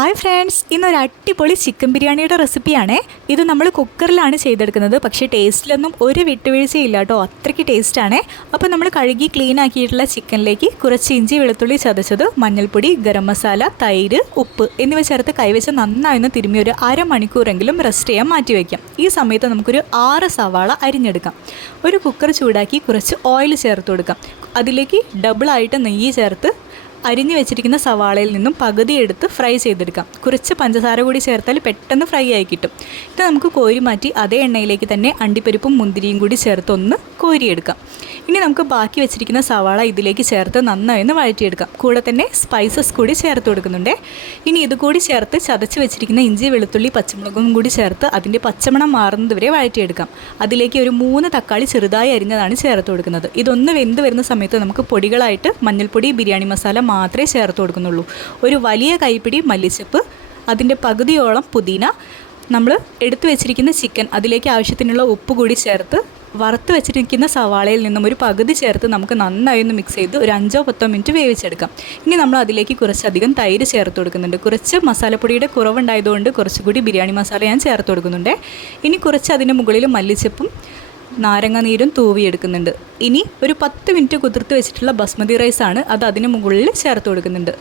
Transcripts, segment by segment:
Hi friends, ഇന്നൊരു അടിപൊളി chicken ബിരിയാണിയുടെ റെസിപ്പിയാണേ. ഇത് നമ്മൾ കുക്കറിലാണ് ചെയ്തെടുക്കുന്നത്. പക്ഷേ ടേസ്റ്റിലൊന്നും ഒരു വിട്ടുവീഴ്ചയില്ല കേട്ടോ, അത്രയ്ക്ക് ടേസ്റ്റാണേ. അപ്പോൾ നമ്മൾ കഴുകി ക്ലീൻ ആക്കിയിട്ടുള്ള ചിക്കനിലേക്ക് കുറച്ച് ഇഞ്ചി വെളുത്തുള്ളി ചതച്ചത്, മഞ്ഞൾപ്പൊടി, ഗരം മസാല, തൈര്, ഉപ്പ് എന്നിവ ചേർത്ത് കൈവച്ച് നന്നായി തിരുമ്മി ഒരു അരമണിക്കൂറെങ്കിലും റെസ്റ്റ് ചെയ്യാൻ മാറ്റി വയ്ക്കാം. ഈ സമയത്ത് നമുക്കൊരു 6 സവാള അരിഞ്ഞെടുക്കാം. ഒരു കുക്കർ ചൂടാക്കി കുറച്ച് ഓയിൽ ചേർത്ത് കൊടുക്കാം. അതിലേക്ക് ഡബിളായിട്ട് നെയ്യ് ചേർത്ത് അരിഞ്ഞു വെച്ചിരിക്കുന്ന സവാളയിൽ നിന്നും പകുതി എടുത്ത് ഫ്രൈ ചെയ്തെടുക്കാം. കുറച്ച് പഞ്ചസാര കൂടി ചേർത്താൽ പെട്ടെന്ന് ഫ്രൈ ആയി കിട്ടും. ഇത് നമുക്ക് കോരി മാറ്റി അതേ എണ്ണയിലേക്ക് തന്നെ അണ്ടിപ്പരിപ്പും മുന്തിരിയും കൂടി ചേർത്ത് ഒന്ന് കോരിയെടുക്കാം. ഇനി നമുക്ക് ബാക്കി വെച്ചിരിക്കുന്ന സവാള ഇതിലേക്ക് ചേർത്ത് നന്നായി വഴറ്റിയെടുക്കാം. കൂടെ തന്നെ സ്പൈസസ് കൂടി ചേർത്ത് കൊടുക്കുന്നുണ്ട്. ഇനി ഇത് കൂടി ചേർത്ത് ചതച്ച് വെച്ചിരിക്കുന്ന ഇഞ്ചി വെളുത്തുള്ളി പച്ചമുളകും കൂടി ചേർത്ത് അതിൻ്റെ പച്ചമണം മാറുന്നത് വരെ വഴറ്റിയെടുക്കാം. അതിലേക്ക് ഒരു 3 തക്കാളി ചെറുതായി അരിഞ്ഞതാണ് ചേർത്ത് കൊടുക്കുന്നത്. ഇതൊന്ന് വെന്ത് വരുന്ന സമയത്ത് നമുക്ക് പൊടികളായിട്ട് മഞ്ഞൾപ്പൊടി, ബിരിയാണി മസാല മാത്രമേ ചേർത്ത് കൊടുക്കുന്നുള്ളൂ. ഒരു വലിയ കൈപ്പിടി മല്ലിച്ചപ്പ്, അതിൻ്റെ പകുതിയോളം പുതിന, നമ്മൾ എടുത്തു വെച്ചിരിക്കുന്ന ചിക്കൻ, അതിലേക്ക് ആവശ്യത്തിനുള്ള ഉപ്പ് കൂടി ചേർത്ത് വറുത്ത് വെച്ചിരിക്കുന്ന സവാളയിൽ നിന്നും ഒരു പകുതി ചേർത്ത് നമുക്ക് നന്നായി മിക്സ് ചെയ്ത് ഒരു 5-10 മിനിറ്റ് വേവിച്ചെടുക്കാം. ഇനി നമ്മൾ അതിലേക്ക് കുറച്ചധികം തൈര് ചേർത്ത് കൊടുക്കുന്നുണ്ട്. കുറച്ച് മസാലപ്പൊടിയുടെ കുറവുണ്ടായതുകൊണ്ട് കുറച്ചുകൂടി ബിരിയാണി മസാല ഞാൻ ചേർത്ത് കൊടുക്കുന്നുണ്ട്. ഇനി കുറച്ച് അതിന് മുകളിൽ മല്ലിച്ചപ്പും നാരങ്ങ നീരും തൂവിയെടുക്കുന്നുണ്ട്. ഇനി ഒരു 10 മിനിറ്റ് കുതിർത്ത് വെച്ചിട്ടുള്ള ബസ്മതി റൈസാണ്, അത് അതിന് മുകളിൽ ചേർത്ത് കൊടുക്കുന്നുണ്ട്.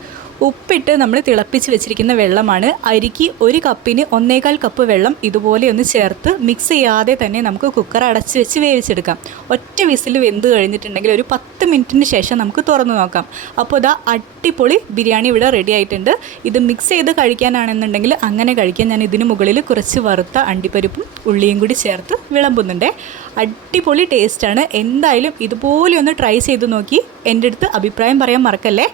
ഉപ്പിട്ട് നമ്മൾ തിളപ്പിച്ച് വെച്ചിരിക്കുന്ന വെള്ളമാണ്. അരിക്ക് 1 കപ്പിന് 1.25 കപ്പ് വെള്ളം ഇതുപോലെ ഒന്ന് ചേർത്ത് മിക്സ് ചെയ്യാതെ തന്നെ നമുക്ക് കുക്കർ അടച്ച് വെച്ച് വേവിച്ചെടുക്കാം. ഒറ്റ വിസിൽ വെന്ത് കഴിഞ്ഞിട്ടുണ്ടെങ്കിൽ ഒരു 10 മിനിറ്റിന് ശേഷം നമുക്ക് തുറന്നു നോക്കാം. അപ്പോൾ ഇതാ അടിപൊളി ബിരിയാണി ഇവിടെ റെഡി ആയിട്ടുണ്ട്. ഇത് മിക്സ് ചെയ്ത് കഴിക്കാനാണെന്നുണ്ടെങ്കിൽ അങ്ങനെ കഴിക്കാൻ ഞാൻ ഇതിന് മുകളിൽ കുറച്ച് വറുത്ത അണ്ടിപ്പരിപ്പും ഉള്ളിയും കൂടി ചേർത്ത് വിളമ്പുന്നുണ്ട്. അടിപൊളി ടേസ്റ്റാണ്. എന്തായാലും ഇതുപോലെ ഒന്ന് ട്രൈ ചെയ്ത് നോക്കി എൻ്റെ അടുത്ത് അഭിപ്രായം പറയാൻ മറക്കല്ലേ.